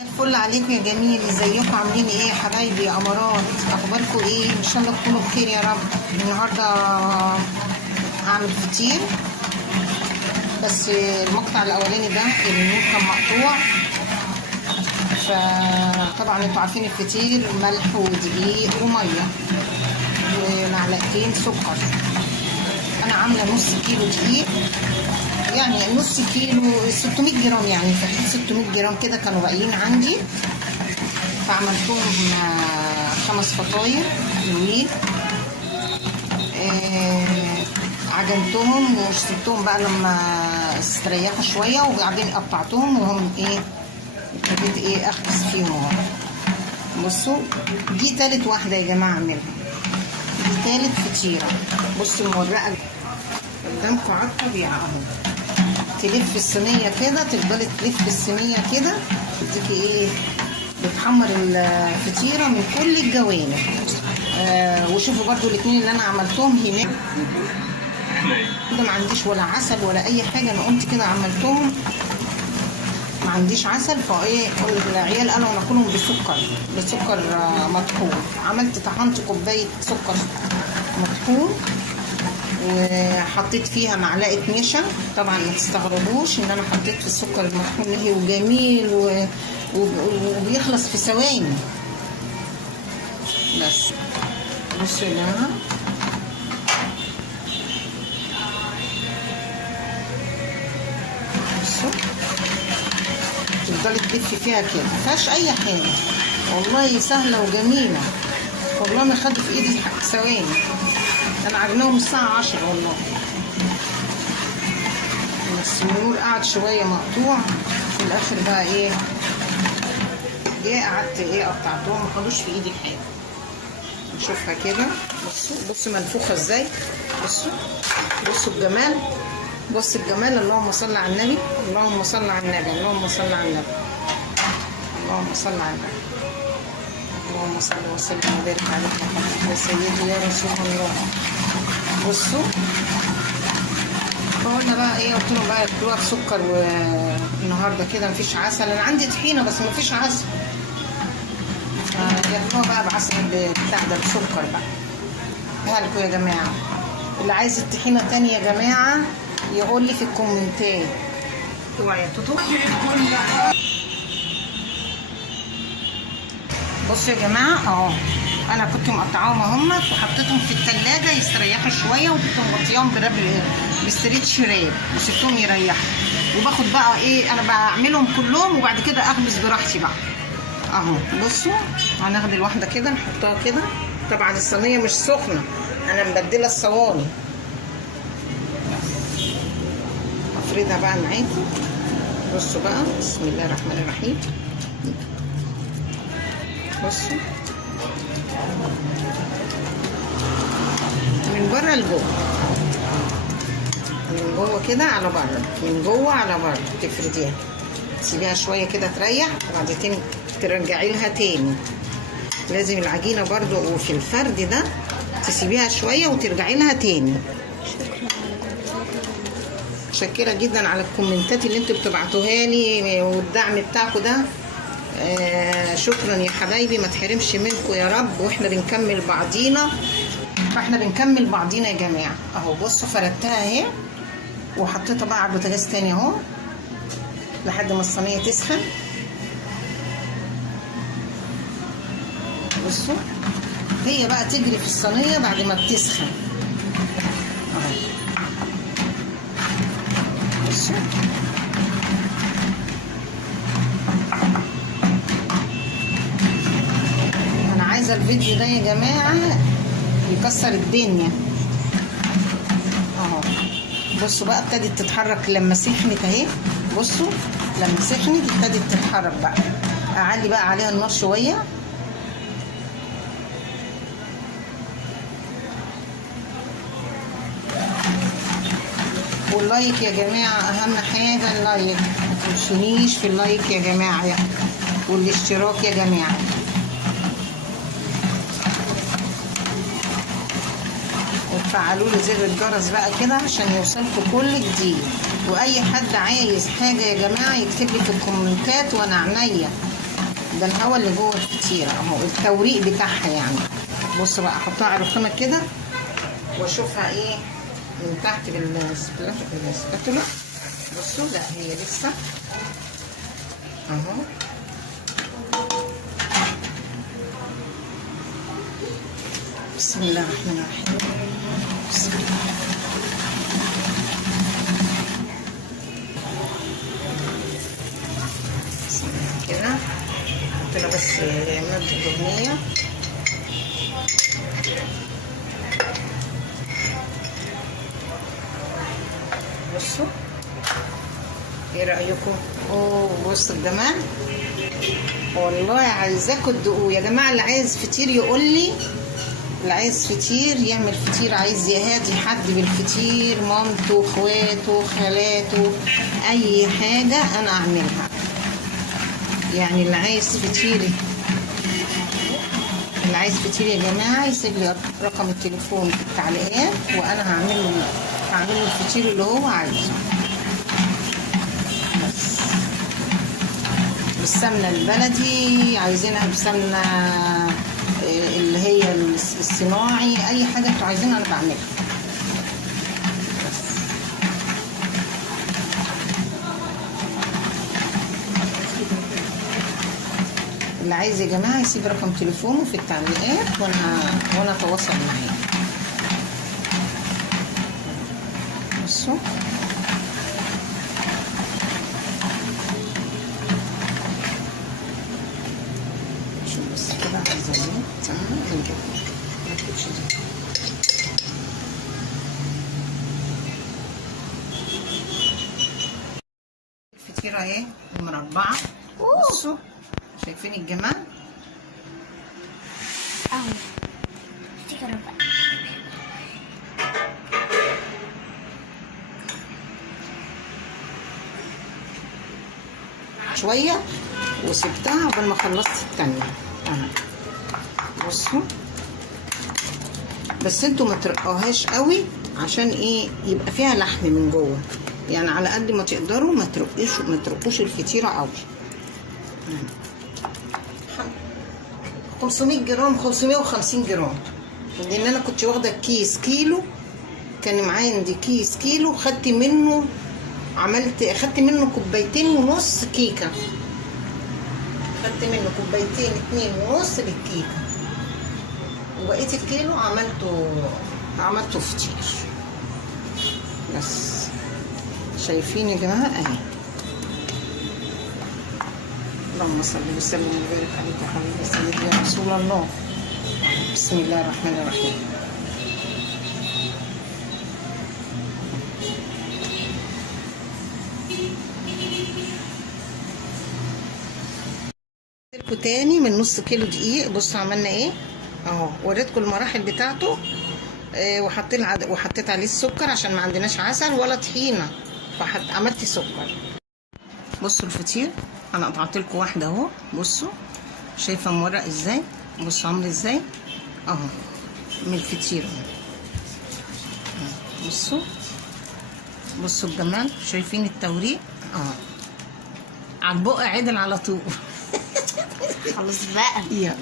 الفل عليكم يا جميل، ازيكم عاملين ايه يا حبايبي يا امارات؟ اخباركم ايه؟ ان شاء الله تكونوا بخير يا رب. النهارده هعمل فطير، بس المقطع الاولاني ده النور كان مقطوع، فطبعا انتوا عارفين الفطير ملح ودقيق وميه ومعلقتين سكر. انا عامله نص كيلو دقيق، يعني نص كيلو 600 جرام، يعني في حدود 600 جرام كده كانوا باقيين عندي، فعملتهم 5 فطاير حلوين. عجنتهم وسبتهم بقى لما استريحوا شويه، وبعدين قطعتهم وهم ابتديت اخبز فيهم اهو. بصوا دي تالت واحده يا جماعه اعملها، دي تالت فطيره. بصوا المورقه قدامكم على الطبيعه اهو، تلف الصينيه كده، تفضلي تلف الصينيه كده، تديكي بتحمر الفطيره من كل الجوانب. وشوفوا برضو الاثنين اللي انا عملتهم هناك ده ما عنديش ولا عسل ولا اي حاجه، انا قمت كده عملتهم ما عنديش عسل، العيال قالوا ناكلهم بسكر مطحون. عملت طحنت كوبايه سكر مطحون وحطيت فيها معلقه نشا. طبعا ما تستغربوش ان انا حطيت في السكر المطحون نهي وجميل وبيخلص في ثواني. بس بصوا يا جماعه، بصوا تفضلي تلفي فيها كده، مفيهاش اي حاجه، والله سهله وجميله، والله ما خدت في ايدي ثواني. انا عجناهم الساعه 10 والله، بس النور قعد شويه مقطوع في الاخر بقى قعدت قطعتهم، ما خدوش في ايدي حاجه. نشوفها كده، بصوا منفوخه ازاي، بصوا الجمال، بص الجمال. اللهم صل على النبي، اللهم صل على النبي، اللهم صل على النبي، اللهم صل على النبي، اللهم صل وسلم وبارك على محمد يا سيدي يا رسول الله. بصوا فقلنا بقى قلت لهم بقى ياكلوها بسكر، والنهارده كده مفيش عسل، انا عندي طحينه بس مفيش عسل، ياكلوها بقى بعسل بتاع ده بسكر بقى. هالكم يا جماعه، اللي عايز الطحينه تاني يا جماعه يقول لي في الكومنتات. اوعي يا توتو. بصوا يا جماعه اهو، انا كنت مقطعاهم اهم وحطيتهم في الثلاجه يستريحوا شويه، وكنت مغطياهم بالستريتش راب وسبتهم يريحوا. وباخد بقى انا بعملهم كلهم وبعد كده اخبز براحتي بقى اهو. بصوا هناخد الواحده كده نحطها كده، طبعا الصينيه مش سخنه، انا مبدله الصواني. افردها بقى معاكم. بصوا بقى، بسم الله الرحمن الرحيم. بصوا من بره لجوه، من جوه كده على بره، من جوه على بره، تفرديها تسيبيها شويه كده تريح، وبعدين ترجعي لها تاني. لازم العجينه برضو وفي الفرد ده تسيبيها شويه وترجعي لها تاني. متشكره جدا على الكومنتات اللي انتوا بتبعتوها لي والدعم بتاعكم ده. شكرا يا حبايبي، ما تحرمش منكم يا رب، واحنا بنكمل بعضينا، فاحنا بنكمل بعضينا يا جماعه اهو. بصوا فردتها اهي وحطيتها بقى على البوتاجاز تاني اهو لحد ما الصينيه تسخن. بصوا هي بقى تجري في الصينيه بعد ما بتسخن اهو. بصوا انا عايزه الفيديو ده يا جماعه يكسر الدنيا اهو. بصوا بقى ابتدت تتحرك لما سخنت اهي. بصوا لما سخنت ابتدت تتحرك بقى. اعلي بقى عليها النار شويه. واللايك يا جماعه اهم حاجه، اللايك، ما تنسونيش في اللايك يا جماعه، والاشتراك يا جماعه. وتفعلوا لي زر الجرس بقى كده عشان يوصلكم كل جديد. واي حد عايز حاجه يا جماعه يكتب لي في الكومنتات وانا عينيا ده الهواء اللي جوه الفطيره اهو، التوريق بتاعها يعني. بصوا بقى، احطها على الرخامه كده واشوفها ايه من تحت بالسباتولا. بصوا، لا هي لسه اهو. بسم الله الرحمن الرحيم. بسم الله كده. حط لها بس مادة دهنية. بصوا ايه رأيكم؟ اوه بصوا الجمال، والله عايزاكم تدوقوه يا جماعة. اللي عايز فطير يقول لي، اللي عايز فطير يعمل فطير، عايز يهادي حد بالفطير، مامته، اخواته، خالاته، اي حاجة انا اعملها. يعني اللي عايز فطير، اللي عايز فطير يا جماعة يسيب لي رقم التليفون في التعليقات، وانا هعمل له الفطير اللي هو عايزه. بس بالسمنة البلدي، عايزينها بسمنة اللي هي الصناعي، اي حاجة انتوا عايزينها انا بعملها. اللي عايز يا جماعة يسيب رقم تليفونه في التعليقات وانا اتواصل معاه. بصوا شوف بس كده، عايزة زيت. تمام، ما تكتبش زيت. الفطيرة اهي المربعة. بصوا شايفين الجمال؟ شوية وسبتها قبل ما خلصت التانية اهي. بصوا بس انتوا ما ترقوهاش قوي، عشان ايه؟ يبقى فيها لحم من جوه. يعني على قد ما تقدروا ما ترقوش الفطيرة قوي. 500 جرام 550 جرام، لان انا كنت واخده كيس كيلو، كان معايا عندي كيس كيلو، خدت منه 2.5 كوباية كيكه. خدت منه 2.5 كوباية للكيكه، وبقيت الكيلو عملته فطير. بس شايفين يا جماعه اهي. اللهم صل وسلم وبارك عليك يا حبيبي سيدي يا رسول الله. بسم الله الرحمن الرحيم. لكم تاني من نص كيلو دقيق. بصوا عملنا ايه اهو، وريتكم المراحل بتاعته. وحطيت عليه السكر عشان ما عندناش عسل ولا طحينه، فعملت سكر. بصوا الفطير انا قطعت لكم واحده اهو. بصوا شايفه مورق ازاي؟ بصوا عامل ازاي اهو من الفطير اهو. بصوا الجمال، شايفين التوريق اهو على البق عدل على طول. خلاص بقى، يلا.